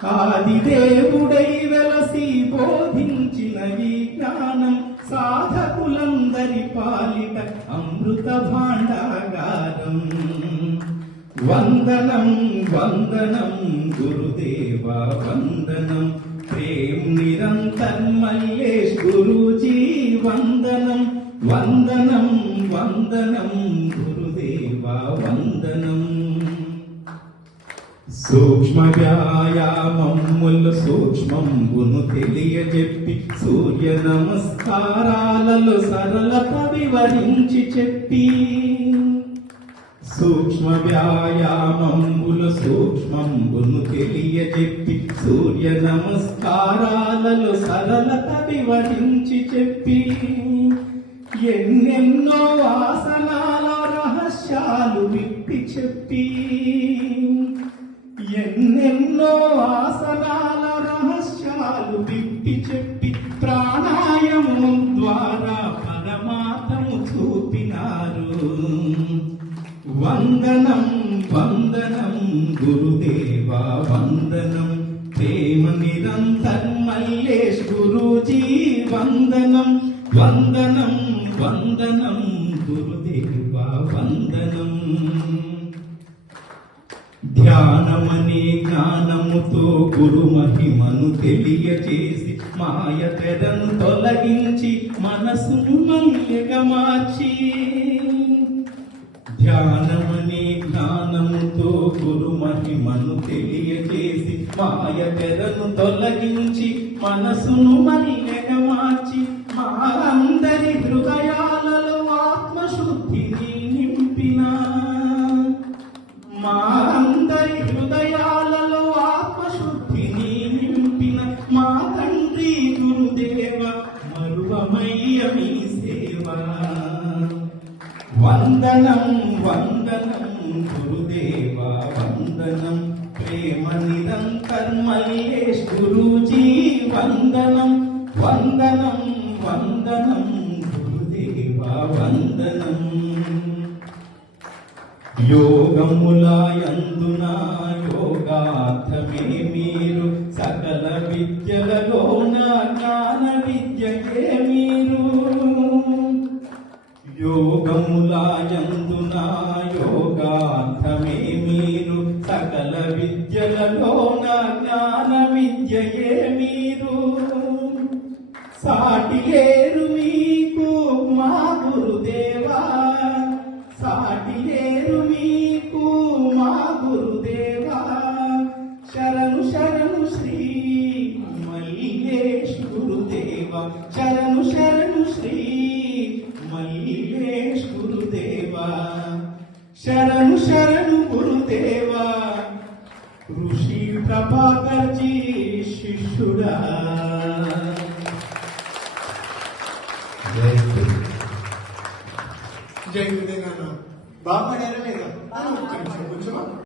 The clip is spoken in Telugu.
ఆదిదేవుడై వెలసి బోధించిన ఈ జ్ఞానం సాధకులందరి పాలిట అమృత భాండాగారం. వందనం వందనం గురుదేవా వందనం, ప్రేమ్ నిరంతర్ మల్లేష్ గురూజీ వందనం. వందనం వందనం గురుదేవా వందనం. సూక్ష్మ వ్యాయామములు సూక్ష్మంబును తెలియజెప్పి సూర్య నమస్కారాలలో సరళత వివరించి చెప్పి, సూక్ష్మ వ్యాయామములు సూక్ష్మంబును తెలియజెప్పి సూర్య నమస్కారాలలో సరళత వివరించి చెప్పి, ఎన్నెన్నో ఆసనాల రహస్యాలు విప్పి చెప్పి, ఎన్నెన్నో ఆసనాల రహస్యాలు విప్పి చెప్పి ప్రాణాయామం ద్వారా పరమాత్మను చూపినారు. వందనం వందనం గురుదేవా వందనం, ప్రేమ నిరంతర్ మల్లేష్ గురూజీ వందనం. వందనం వందనం గురుదేవా వందనం. ధ్యానమనే జ్ఞానముతో గురు మహిమను తెలియచేసి మాయ తెరను తొలగించి మనసును మల్యగా మార్చి, ధ్యానమనే జ్ఞానముతో గురు మహిమను తెలియచేసి మాయ తెరను తొలగించి మనసును మల్యగా మార్చి, మా అందరి హృదయాలలో ఆత్మశుద్ధిని నింపిన, మా అందరి హృదయాలలో ఆత్మశుద్ధిని నింపిన మా తండ్రి గురుదేవ మరువమయ్య మీ సేవ. వందనం వందనం గురుదేవా వందనం, ప్రేమ నిరంతర్ మల్లేష్ గురూజీ వందనం. వందనం వందనం గురుదేవా వందనం. యోగములయందున యోగార్థమే మీరు, సకల విద్యలలోన జ్ఞాన విద్యకే మీరు. యోగములయందున యోగార్థమే మీరు, సకల విద్యలలోన జ్ఞాన విద్యయే మీరు. సాటి లేరు మీకు మా గురుదేవా, సాటి లేరు మీకు మా గురుదేవా. శరణు శరణు శ్రీ మల్లేష్ గురుదేవా, శరణు శరణు శ్రీ మల్లేష్ గురుదేవా. శరణు శరణు గురుదేవా, ఋషి ప్రభాకర్జీ శిష్యుడా. జై గురుదేవా. బాగా పాడారా లేదా? కొంచెం